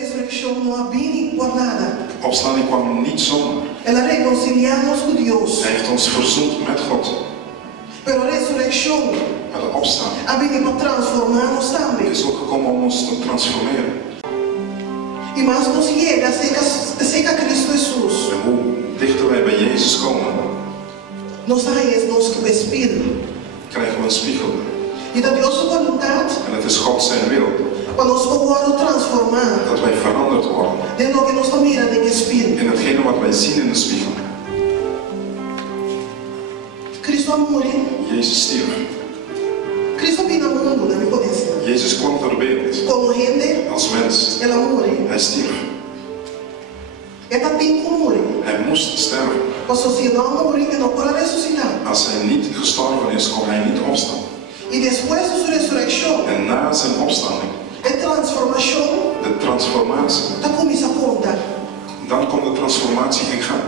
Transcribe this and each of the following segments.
Resurrección no vino por nada. Opstanding kwam niet zomaar. Ela reconciliarnos con Dios. Hij heeft ons verzoend met God. Pero resurrección Maar de opstanding ha venido para transformarnos también. is ook gekomen om ons te transformeren. Y más nos llega cerca Cristo Jesús. En hoe dichter wij bij Jezus komen, Nos da nos espírito. krijgen we een spiegel. Y de Dios su voluntad En het is God zijn wil para nos poder transformar dat wij veranderd worden de lo que nos mira en el espíritu. in hetgene wat wij zien in de spiegel. Cristo murió. Jezus stierf. Cristo vino al mundo, ¿no me conoce? Jezus kwam door de wereld Como gente, als mens. ela murió. Hij stierf. Ela tem que morir. Hij moest sterven. Porque se não morir, não pode ressuscitar. Als hij niet gestorven is, kon hij niet opstaan. Y después de su resurrección, En na zijn opstanding, de transformación, de transformatie, está comienza a contar. dan komt de transformatie in gang.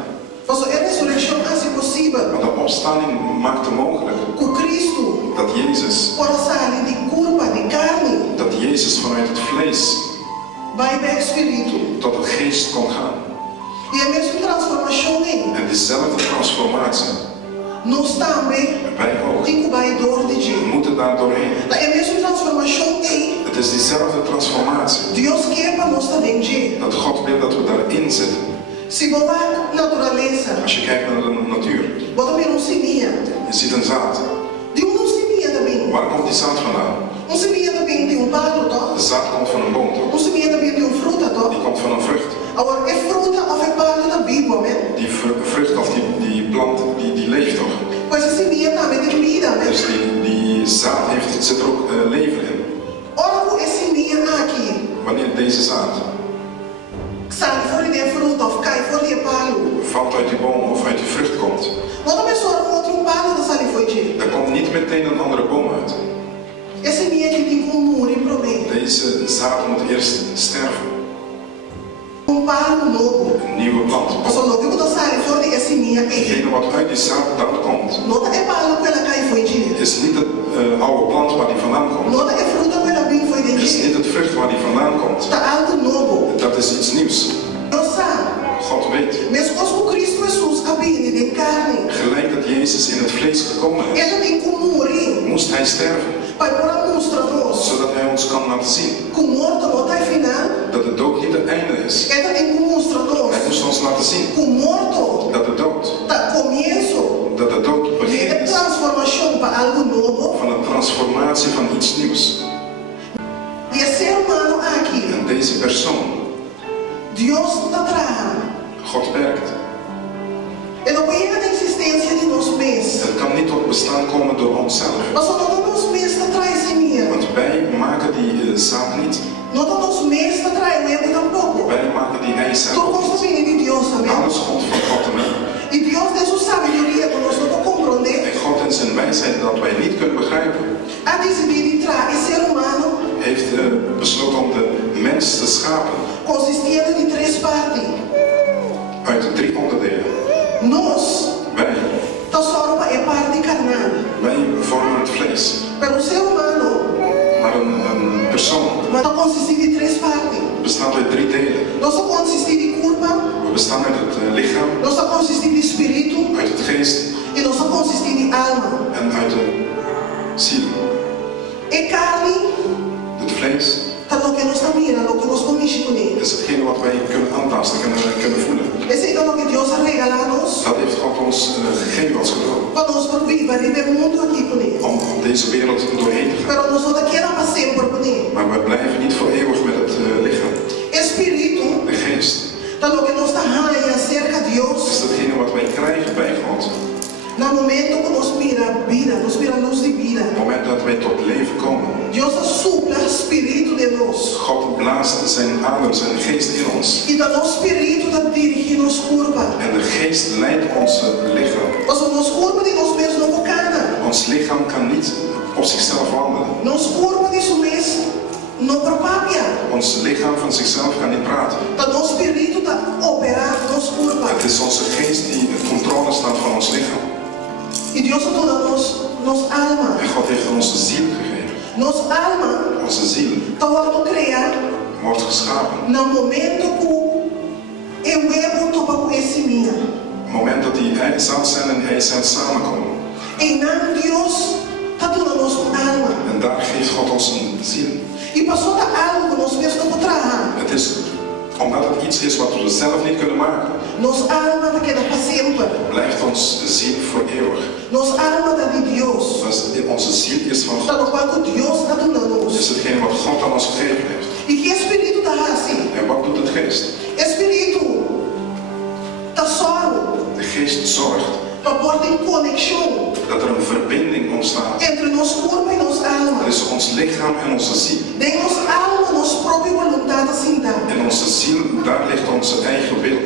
Porque a resurrección hace posible Maar de opstanding maakte mogelijk que Cristo dat Jezus, pueda salir de culpa, de carne, dat Jezus vanuit het vlees vai para o Espírito. tot de geest kon gaan. E a mesma transformação En diezelfde transformatie, nós também wij ook, temos que dor de we Deus. moeten daar doorheen. A mesma transformação Het is diezelfde transformatie Deus quer para nós também, gente. dat God wil dat we daarin zitten. Se você a natureza, Als je kijkt naar de natuur, você vê semente. je ziet een zaad. De semente também. Waar komt die zaad vandaan? Semente também tem palo, toch? De zaad komt van een boom, toch? Semente também tem fruta, toch? Die komt van een vrucht. Agora, é fruta ou é palo da Bíblia, né? Die vrucht of die plant, die leeft toch? Pois a semente também tem vida, né? Dus die zaad zit er ook leven in. Ora, é semente aqui. Wanneer deze zaad Sai fora de fruta ou cai fora de palo. valt uit die boom of uit die vrucht komt, Outra pessoa não outro palo da sali foi de. dan komt niet meteen een andere boom uit. É semente que tem como morir problema. Deze zaad moet eerst sterven. Palo novo. Een nieuwe plant. Só não viu da sali fora de semente. Degene wat uit die zaad dan komt, Nota é palo que ela cai foi de. is niet het oude plant waar die vandaan komt. Nota é fruta que ela vem foi de. Het is niet het vrucht waar die vandaan komt. Tá algo novo. Dat is iets nieuws. Deus sabe. God weet. Mesmo com Cristo Jesus habita de carne. Gelijk dat Jezus in het vlees gekomen is, Ele tem como morir. moest hij sterven. Para pôr a mostrar nós. Zodat hij ons kan laten zien Com morto não tá final. dat de dood niet het einde is. Ele tem como mostrar nós. Hij moest ons laten zien Com morto dat de dood, tá começo. dat de dood begin É is transformação para algo novo. van een transformatie van iets nieuws. E é ser humano aqui. En deze persoon, Deus está trabalhando. God werkt. E não é a existência de nós mesmos. Het kan niet tot bestaan komen door onszelf. Mas só nós mesmos traz semente. Want wij maken die zaad niet. Não nós mesmos traz o ego tampouco. Wij maken die eisen. Tudo gosta de Deus também. Alles komt van God te maken. E Deus tem sua sabedoria que nós não compreender. En God in zijn wijsheid dat wij niet kunnen begrijpen, A decidir trazer esse ser humano heeft besloten om de mens te schapen consistindo de três partes. uit 3 onderdelen. Nós, Wij, tá só é parte carnal. wij vormen het vlees. Pero o ser humano, Maar een persoon mas não consiste de três partes. bestaat uit 3 delen. Não só consiste de culpa, We bestaan uit het lichaam, não só consiste de espírito uit het geest e não só consiste de alma. en uit de ziel. E carne, Het vlees tá lo que nós mira, lo que nós comemos com ele. is hetgene wat wij kunnen aantasten, kunnen voelen. Esse é o que Deus ha regalado Dat heeft God ons gegeven als cadeau. para nós por viver o mundo aqui com ele. Om deze wereld doorheen te gaan. Pero nós não queremos para sempre com ele. Maar we blijven niet voor eeuwig met het lichaam. Espírito, De geest tá lo que nós tá acerca de is Deus. datgene wat wij krijgen bij God. No momento que nós mira vida, nós mira luz de vida. Op het moment dat wij tot leven komen, Deus sopra espírito de nós. God blaast zijn adem, zijn geest in ons. E da nosso espírito da dirigir nos curva. En de geest leidt ons lichaam. Mas o nosso curva de nós mesmos não bocana. Ons lichaam kan niet op zichzelf wandelen. Nosso curva de isso mesmo não propagua. Ons lichaam van zichzelf kan niet praten. Da nosso espírito tá operar nos curva. Het is onze geest die in controle staat van ons lichaam. E Deus toda nos alma. En God heeft ons de ziel gegeven. Nos alma Onze ziel tá auto criar. wordt geschapen. No momento que eu topa com esse minha. Op het moment dat die zaadcel en eicel samenkomen. Em nome de Deus, está dando nossa alma. En daar geeft God ons een ziel. E passou da alma que nós mesmos não trabalhar. Het is omdat het iets is wat we zelf niet kunnen maken. Nos alma da queda para sempre. Blijft ons ziel voor eeuwig. Nos alma da de Deus. Dus onze ziel is van Está God. no quanto Deus está dando Het is hetgeen wat God aan ons gegeven heeft. E que Espírito está assim? En wat doet het geest? Espírito está só De geest zorgt para pôr em conexão dat er een verbinding ontstaat entre nosso corpo e nossa alma. tussen ons lichaam en onze ziel. Nem nossa alma, nossa própria vontade assim dá. In onze ziel, daar ligt onze eigen wil.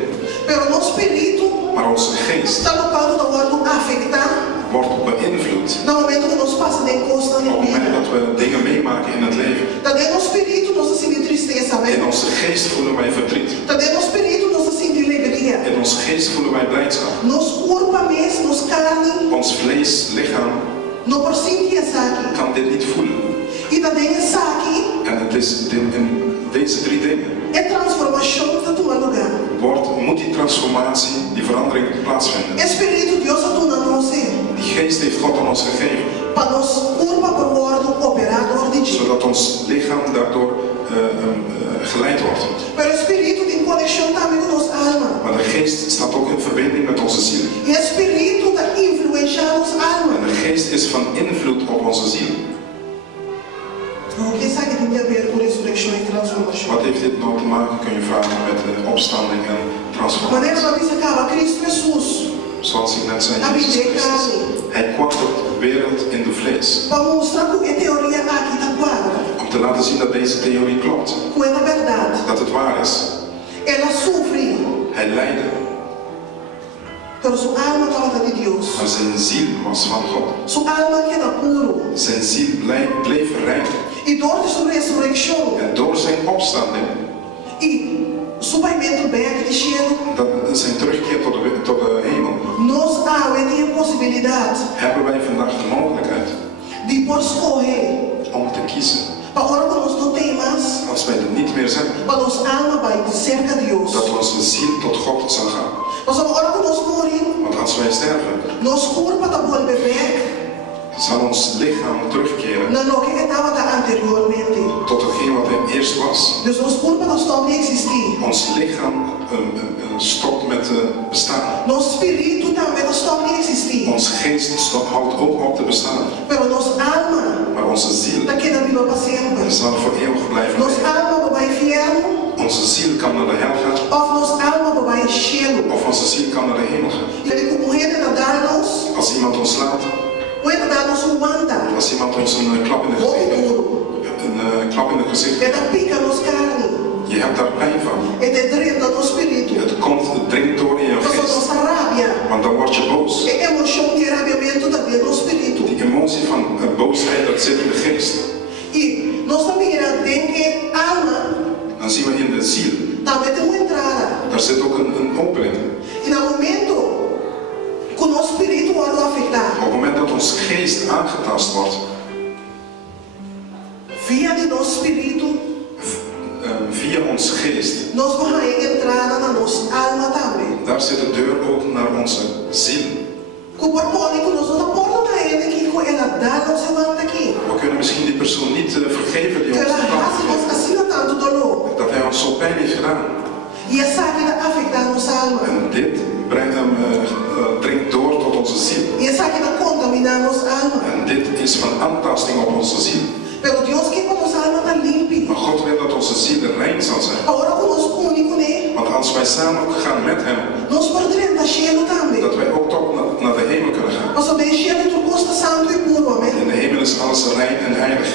Pero nosso espírito Maar onze geest está no quadro do órgão afetar. wordt beïnvloed No momento que nós passamos em costa op na het moment vida. dat we dingen meemaken in het leven. Também no espírito nós sentimos tristeza, In amém? onze geest voelen wij verdriet. Também no espírito nós sentimos alegria. In onze geest voelen wij blijdschap. Nos corpo mesmo, nos carne, Ons vlees, lichaam não por sentir essa aqui. kan dit niet voelen. E também essa aqui En het is in deze drie dingen é transformação da tua lugar. moet die transformatie, die verandering plaatsvinden. Espírito Deus está dando a você. Die geest heeft God aan ons gegeven. Para nós corpo por órgão operador de Deus. Zodat ons lichaam daardoor geleid wordt. Pero o espírito tem conexão também com nossa alma. Maar de geest staat ook in verbinding met onze ziel. E o espírito da influenciar nossa alma. En de geest is van invloed op onze ziel. O que sabe que tem a ver com ressurreição e transformação? Wat heeft dit nou te maken, kun je vragen, met de opstanding en A maneira transformatie? como isso acaba, Cristo Jesus. Zoals ik net zei, A Jezus vida é Christus. carne. Hij kwam tot de wereld in de vlees. Para mostrar que a teoria aqui está quadra. Om te laten zien dat deze theorie klopt. Com a verdade. Dat het waar is. Ela sofre. Hij leidde. Pero sua alma estava de Deus. Maar zijn ziel was van God. Sua alma que era puro. Zijn ziel bleef rein. E door de sua ressurreição. En door zijn opstanding, E subimento bem de cielo. dat zijn terugkeer tot de hemel, Nós temos a possibilidade hebben wij vandaag de mogelijkheid de por escolher. om te kiezen. Para agora que nós não temos mais. Als wij er niet meer zijn, Para nossa alma vai cerca de Deus. dat onze ziel tot God zal gaan. Mas agora que nós morimos. Want als wij sterven, Nosso corpo está volver back. zal ons lichaam terugkeren Na no que estava anteriormente. tot hetgeen wat er eerst was. Dus nosso corpo não está a existir. Ons lichaam stopt met bestaan. Nosso espírito também não está a existir. Ons geest houdt ook op te bestaan. Pero nossa alma Maar onze ziel está queda viva para sempre. zal voor eeuwig blijven Nossa leven. alma vai para o inferno. Onze ziel kan naar de hel gaan, Of nossa alma vai para o cielo. of onze ziel kan naar de hemel gaan. Ele como rei de dar-nos. Als iemand ons slaat, Pode dar-nos manda. als iemand ons een klap in de Ou gezicht geeft, duro. een klap in de gezicht, Ele pica nos carne. je hebt daar pijn van. Ele drena no espírito. Het dringt door in je Nossa geest, nossa rábia. want dan word je boos. É emoção de rabiamento também no espírito. Die emotie van boosheid, dat zit in de geest. E nós também tem que alma Dan zien we in de ziel, também tem uma entrada. daar zit ook een opening. E no momento que o nosso espírito vai afetar, Op het moment dat ons geest aangetast wordt, via de nosso espírito, via ons geest, nós vamos entrar na nossa alma também. daar zit de deur open naar onze ziel. Que o propósito nós não podemos dar ele que ela dá não se manda aqui. We kunnen misschien die persoon niet vergeven die Que ons ela gedaan raça nos heeft. assina tanto dolor. Dat hij ons zo pijn heeft gedaan. E essa vida afeta nossa alma. En dit dringt door tot onze ziel. E essa vida contamina nossa alma. En dit is van aantasting op onze ziel. Pero Deus quer que nossa alma está limpa. Maar God wil dat onze ziel rein zal zijn. Agora que nós único, né? Want als wij samen gaan met hem, Nós podemos estar cheio também. dat wij ook tot naar de hemel kunnen gaan. Mas também cheio de costa santo e puro, amém? In de hemel is alles rein en heilig.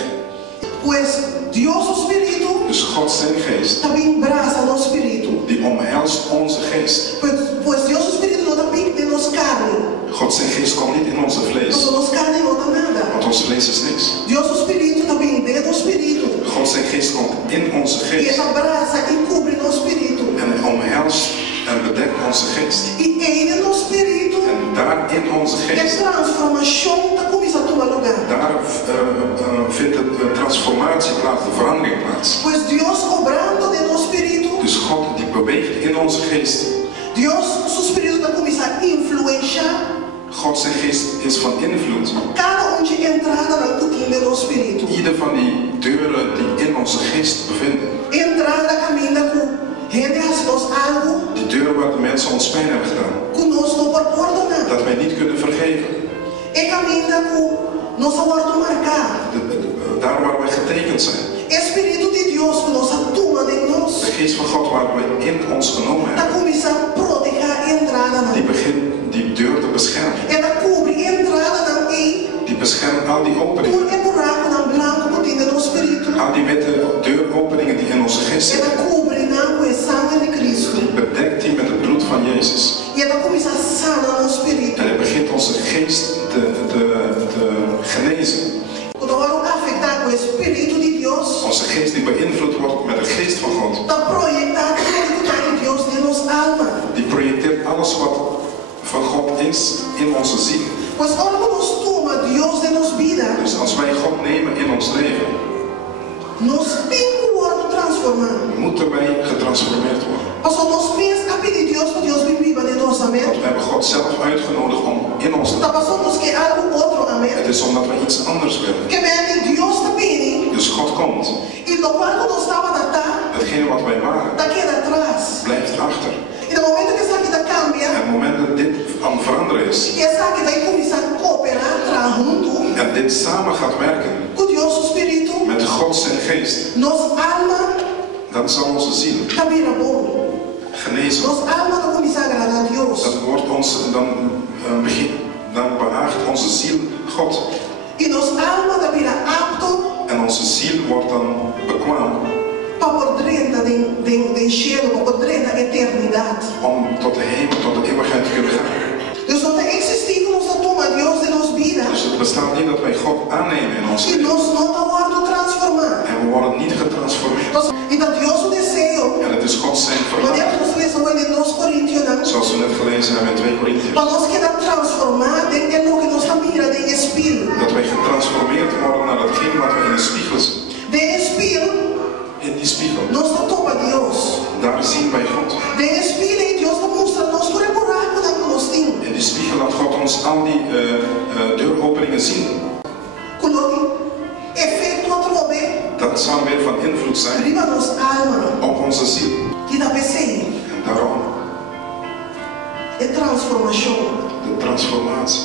Pois Deus, o Espírito, Dus God zijn geest, também abraça nosso espírito. die omhelst onze geest. Pois Deus, o Espírito, não também tem nos carne. God zijn geest komt niet in onze vlees, Mas nos carne não dá nada. want ons vlees is niks. Deus, o Espírito, também dentro do Espírito. God zijn geest komt in onze E geest. ele abraça e cobre nosso espírito. En hij omhelst en bedekt onze geest. E ele no espírito, En daar in onze a geest, transformação da coisa a tomar lugar. daar vindt de transformatie plaats, de verandering plaats. Pois Deus obrando onze geest. Dios, su espíritu está começar a influenciar God zijn geest is van invloed. cada de entrada na cutina do espírito. Ieder van die deuren die in onze geest bevinden. Entrada caminha com gente hace algo. Die deuren waar de mensen ons pijn hebben gedaan. Conosco por perdonar. Dat wij niet kunnen vergeven. E caminha com nossa ordem marcar. Daar waar wij getekend zijn. Espírito de Deus que nos atuma de nós. De geest van God waar we in ons genomen Está hebben. começar a proteger a entrada na. Die begint die deur te beschermen. Ela cobre a entrada na ei. Die beschermt al die openingen. Por é buraco na blanco cutina do espírito. Al die witte deuropeningen die in onze geest Ela zitten. cobre na com o sangue de Cristo. Bedekt die met het bloed van Jezus. E ela começa a sanar o espírito. En hij begint onze geest te genezen. Quando ora afetar com o espírito de Deus. Onze geest die beïnvloed wordt met de geest van God. Está projetado de Deus de nos alma. Die projecteert alles wat van God is in onze ziel. Pois ora nos toma Deus de nos vida. Dus als wij God nemen in ons leven, Nos pingo worden transformado. moeten wij getransformeerd worden. Pastor, nos pensa a pedir Deus para Deus viva de nós, amém? Want we hebben God zelf uitgenodigd om in ons te Está passando nos que algo outro, amém? Het is omdat we iets anders willen. Que me Deus está pedindo. Dus God komt. E do quando nós estava a dar, Hetgene wat wij waren, daqui atrás. blijft achter. E no momento que essa vida cambia, En op het moment dat dit aan het veranderen is, e essa que vai começar a cooperar, trabalhar junto en dit samen gaat werken com Deus, o Espírito, met God zijn geest, nos alma dan zal onze ziel está vira bom. genezen. Nos alma está começar a agradar a Deus. Dan behaagt onze ziel God. E nos alma está vira apto En onze ziel wordt dan bekwaam para por dentro de cielo, para por dentro da eternidade. om tot de hemel, tot de eeuwigheid te kunnen gaan. Dus não está existindo nossa toma Deus de nos vida. Dus het bestaat niet dat wij God aannemen in ons E leven. nós não estamos transformar. En we worden niet getransformeerd. E da Deus o desejo. En het is God zijn Mas verlangen. é nós lemos em nós Coríntios, Zoals we net gelezen hebben in 2 Korintiërs. para nós quedar transformado é no que nós estamos mirando em espírito. Dat wij getransformeerd worden naar hetgeen wat we in de spiegel zien. De espírito, In die spiegel. nós não topa Deus. Daar zien wij God. De espírito, Deus está mostrando nós por buraco na que nós temos. In die spiegel laat God ons al die deuropeningen zien. Quando efeito atrobe, Dat zal weer van invloed zijn riba nos alma, op onze ziel. que dá PC, En daarom é transformação. de transformatie.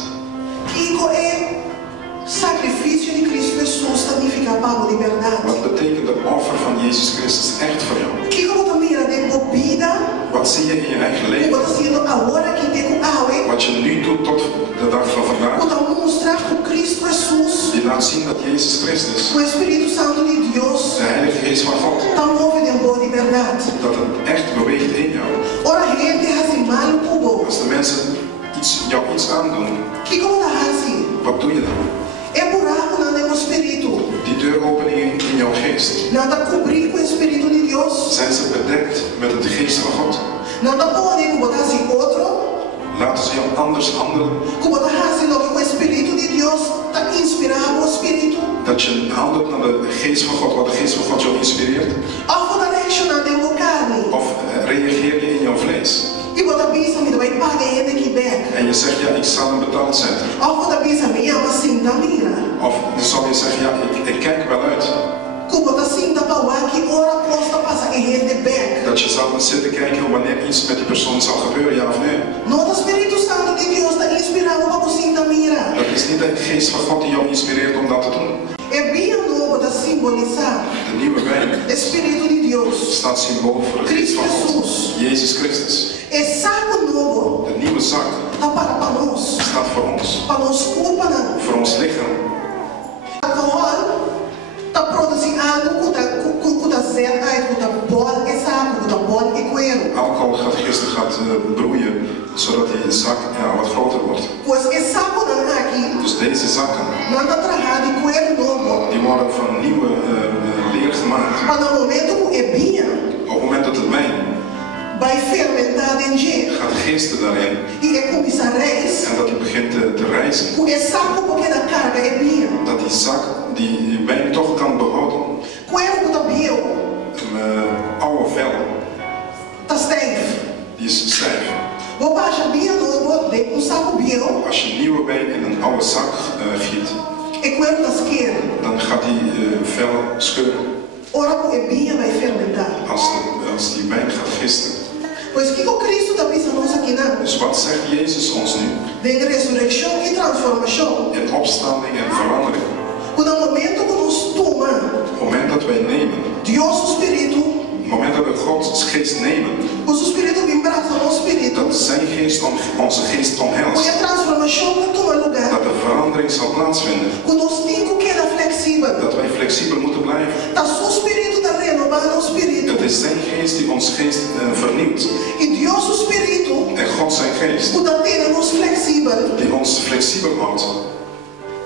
Kiko é sacrifício de Cristo Jesus, significa pago liberdade. Wat betekent de offer van Jezus Christus echt voor jou? Kiko não mira de vida, Wat zie je in je eigen o que leven? está sendo agora que tem com aue, Wat je nu doet tot de dag van o vandaag? que está mostrar com Cristo Jesus, Die laat zien dat Jezus Christus, o Espírito Santo de Deus, de Heilige Geest van God, está movendo em boa liberdade. dat het echt beweegt in jou. Ora, a gente assim mal cubo. Als de mensen jou iets aandoen, Kiko não dá assim. wat doe je dan? É buraco na no Espírito. Die deuropeningen in jouw geest, Nada cobrir com o Espírito de Deus. zijn ze bedekt met het geest van God? Nada pode botar assim outro. Laten ze jou anders handelen? Como botar assim no que o Espírito de Deus está inspirado o Espírito. Dat je handelt naar de geest van God, wat de geest van God jou inspireert? Of botar reaccionar dentro da carne. Of reageer je in jouw vlees? E botar bisa me vai pagar ele que back. En je zegt, ja, ik zal hem betaald zetten. Of botar bisa me ama assim da mira. Of dan zal je zeggen, ja, ik kijk wel uit. Como botar assim da pauá que ora posta passa que ele back. Dat je zal zitten kijken wanneer iets met die persoon zal gebeuren, ja of nee. No Espírito Santo de Deus está inspirado para você da mira. Dat is niet de geest van God die jou inspireert om dat te doen. É bem novo da simbolizar. De nieuwe wijn Espírito de Deus. staat symbool voor de geest van God. Jezus Christus. É saco novo. De nieuwe zak Tá para nós. staat voor ons. Para nós culpa não. Voor ons lichaam. Alcohol tá produzindo algo que tá zero, que tá bol é saco, que tá bol é coelho. Alcohol gaat broeien, zodat die zak wat groter wordt. Pois é saco não aqui. Dus deze zakken, Não tá trabalhando de coelho novo. die worden van nieuwe leer gemaakt. Mas no momento que é binha, Op het moment dat het wijn vai fermentar em jeito. gaat de geesten daarin E é começar a reis. en dat die begint te rijzen. O é saco porque da carga é binha. Dat die zak die wijn toch kan behouden. Coelho que tá bio, Een oude vel, tá stijf. die is stijf. Bobagem bem novo, de saco bem. Als je nieuwe wijn in een oude zak giet, E quando das quer, dan gaat die vel scheuren ora é bem vai fermentar. als die wijn gaat gisten. Pois que o Cristo está pensando aqui na, Dus wat zegt Jezus ons nu? de resurreição e transformação. In opstanding en verandering. Quando o momento que nos toma, Op het moment dat wij nemen, Deus o Espírito, op het moment dat we Gods geest nemen, o Espírito vem abraça o Espírito. dat zijn geest onze geest Quando omhelst. a transformação vai tomar lugar. Dat de verandering zal plaatsvinden. Quando os cinco queda flexível. Dat wij flexibel moeten blijven. Tá o Espírito está renovando o Espírito. Het is zijn geest die ons geest vernieuwt. E Deus o Espírito, En God zijn geest quando tem nos flexível, die ons flexibel houdt,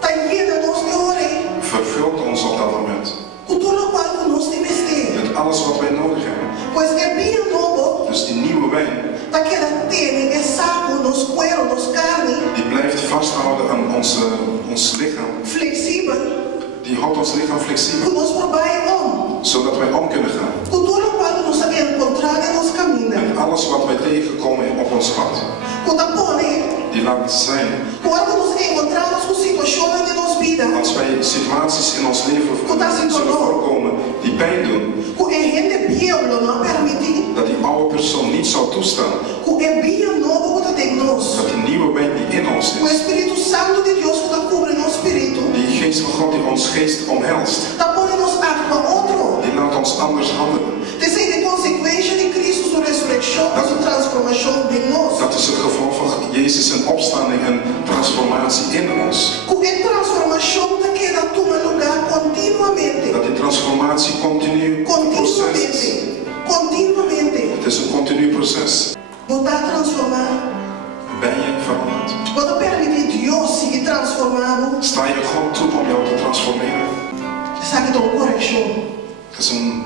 tá guiando nos de ore. vervult ons op dat moment. Com tudo o qual nos temos ter. Met alles wat wij nodig hebben. Pois é bem novo. Dus die nieuwe wijn, Tá queda tem é saco nos cuero, nos carne, die blijft vasthouden aan ons lichaam. flexível. Die houdt ons lichaam Que flexibel, nos probai zodat wij om kunnen gaan. com tudo o qual nos encontrar e nos caminha. En alles wat wij tegenkomen op ons pad, Quando põe, die laat zijn. quando nos encontramos com situações de nos vida, Als wij situaties in ons leven zullen voorkomen die pijn doen, com é gente bielo não permitir, dat die oude persoon niet zal toestaan. com é bem novo que tem nos. Dat die nieuwe wijn die in ons O is, Espírito Santo de Deus que cubre nosso espírito, die geest van God die ons geest omhelst, tá põe nos actua outro. die laat ons anders handelen. Tem de consequência de Cristo sua ressurreição, a sua transformação de nós. Dat is het gevolg van Jezus en opstanding en transformatie in ons. Com a transformação que dá toma lugar continuamente. Dat die transformatie continu proces is. Continuamente. Het is een continu proces. Botar transformar. Ben je veranderd? Quando permitir Deus se transformar, Sta je God toe om jou te transformeren? sabe que é correção. Dat is een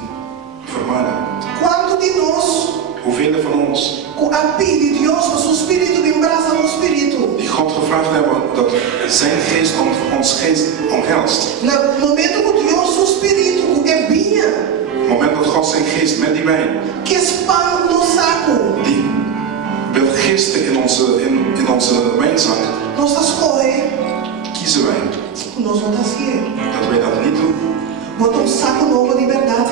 vermaning. Quanto de nós, Hoeveel van ons com a pedido de Deus, o seu espírito me abraça no espírito. die God gevraagd hebben dat zijn geest ons geest omhelst. No momento que Deus, o espírito, é vinha, Op het moment dat God zijn geest met die wijn, que expande no saco, die wil gisten in onze wijnzak, nós escolhe, kiezen wij nós vamos assim. dat wij dat niet doen. Bota saco novo de verdade.